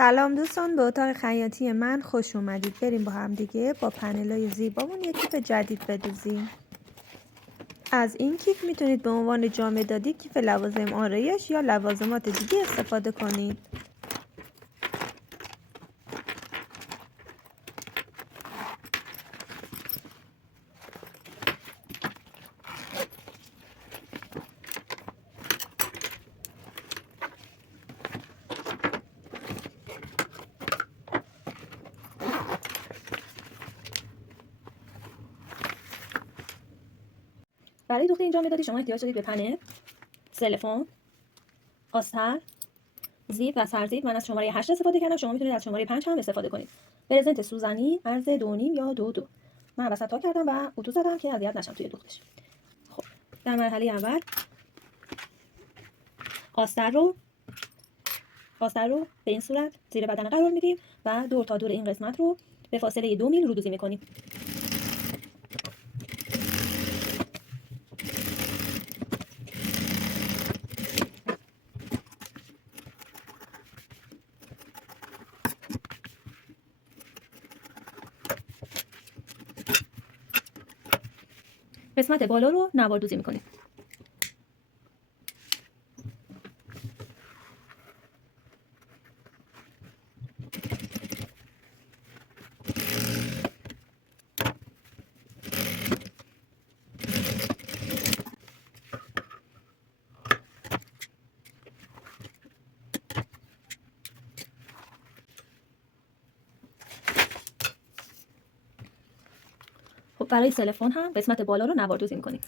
سلام دوستان، به اتاق خیاطی من خوش اومدید. بریم با هم دیگه با پنلای زیبامون یک کیف جدید بدوزیم. از این کیف میتونید به عنوان جامدادی کیف لوازم آرایش یا لوازمات دیگه استفاده کنید. برای دوخت این جامدادی شما احتیاج دارید به پنل، سلفون، آستر، زیپ و سرزیپ. من از شماره 8 استفاده کردم، شما میتونید از شماره 5 هم استفاده کنید. برزنت سوزنی عرض 2.5 یا 2.2. من وسط تا کردم و اتو زدم که اذیت نشم توی دوختش. خب در مرحله اول آستر رو به این صورت زیر بدن قرار میدیم و دور تا دور این قسمت رو به فاصله 2 میل رودوزی میکنیم. قسمت بالا رو نواردوزی میکنیم. خب برای سلفون هم قسمت بالا رو نواردوزی میکنیم.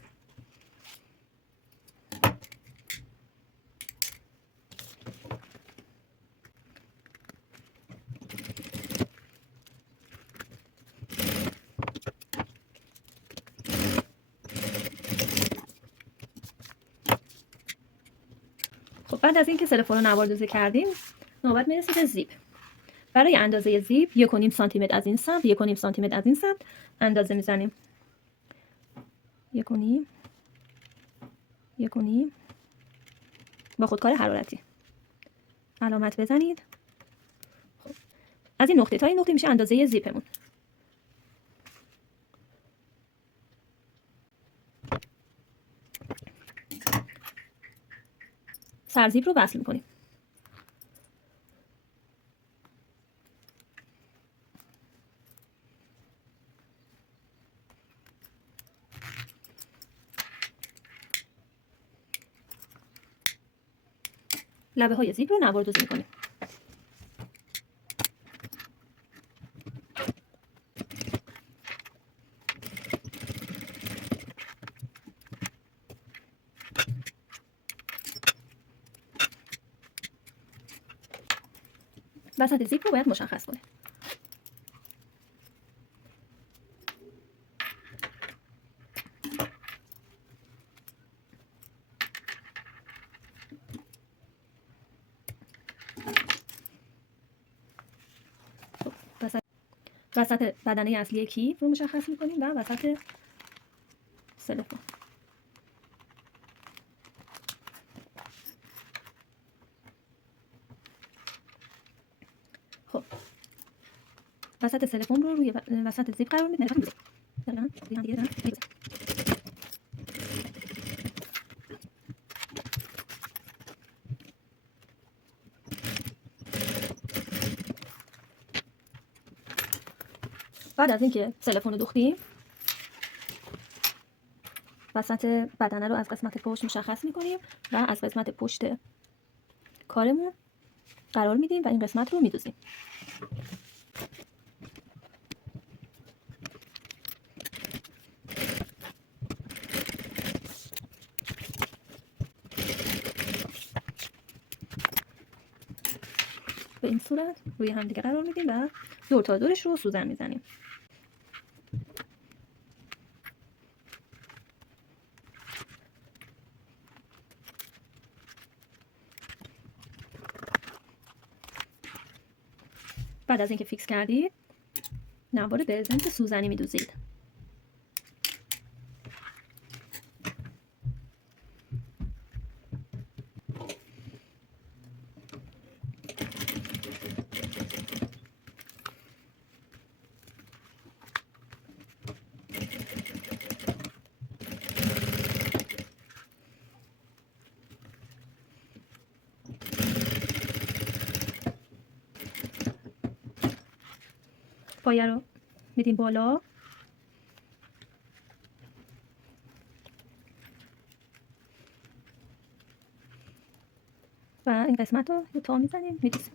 خب بعد از اینکه سلفون رو نواردوزی کردیم، نوبت میرسه به زیپ. برای اندازه زیپ 1.5 سانتی متر از این سمت، 1.5 سانتی متر از این سمت اندازه میزنیم. 1.5 با خودکار حرارتی علامت بزنید. خب از این نقطه تا این نقطه میشه اندازه زیپمون. سرزیپ رو وصل میکنیم. لبه های زیپ رو نواردوزی میکنیم. وسط زیپ رو باید مشخص کنیم. وسط بدنه اصلی کیف رو مشخص میکنیم و وسط سلفون. خب وسط سلفون رو روی وسط زیپ قرار میدیم. بعد از اینکه سلفون رو دوختیم، وسط بدنه رو از قسمت پشت مشخص میکنیم و از قسمت پشت کارمون قرار میدیم و این قسمت رو میدوزیم. به این صورت روی هم دیگه قرار میدیم و دور تا دورش رو سوزن میزنیم. بعد از اینکه فیکس کردید، نوار برزنت سوزنی میدوزید. پایه رو میدیم بالا و این قسمت رو یه تا میزنیم میریسیم.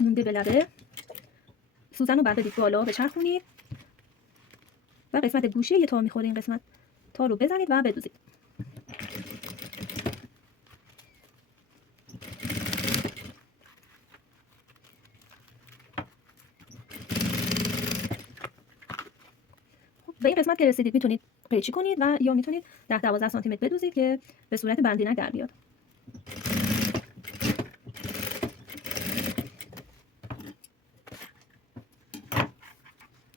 مونده به لبه. سوزن رو بردارید بالا بچرخونید و قسمت گوشه یه تا میخوره این قسمت، تا رو بزنید و بدوزید. به این قسمت که رسیدید میتونید قیچی کنید و یا میتونید 10-12 سانتی متر بدوزید که به صورت بندینک در بیاد.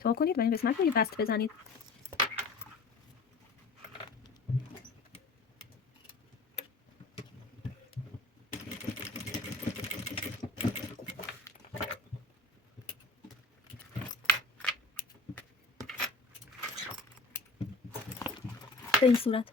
تا کنید و این قسمت رو یه بست بزنید. به این صورت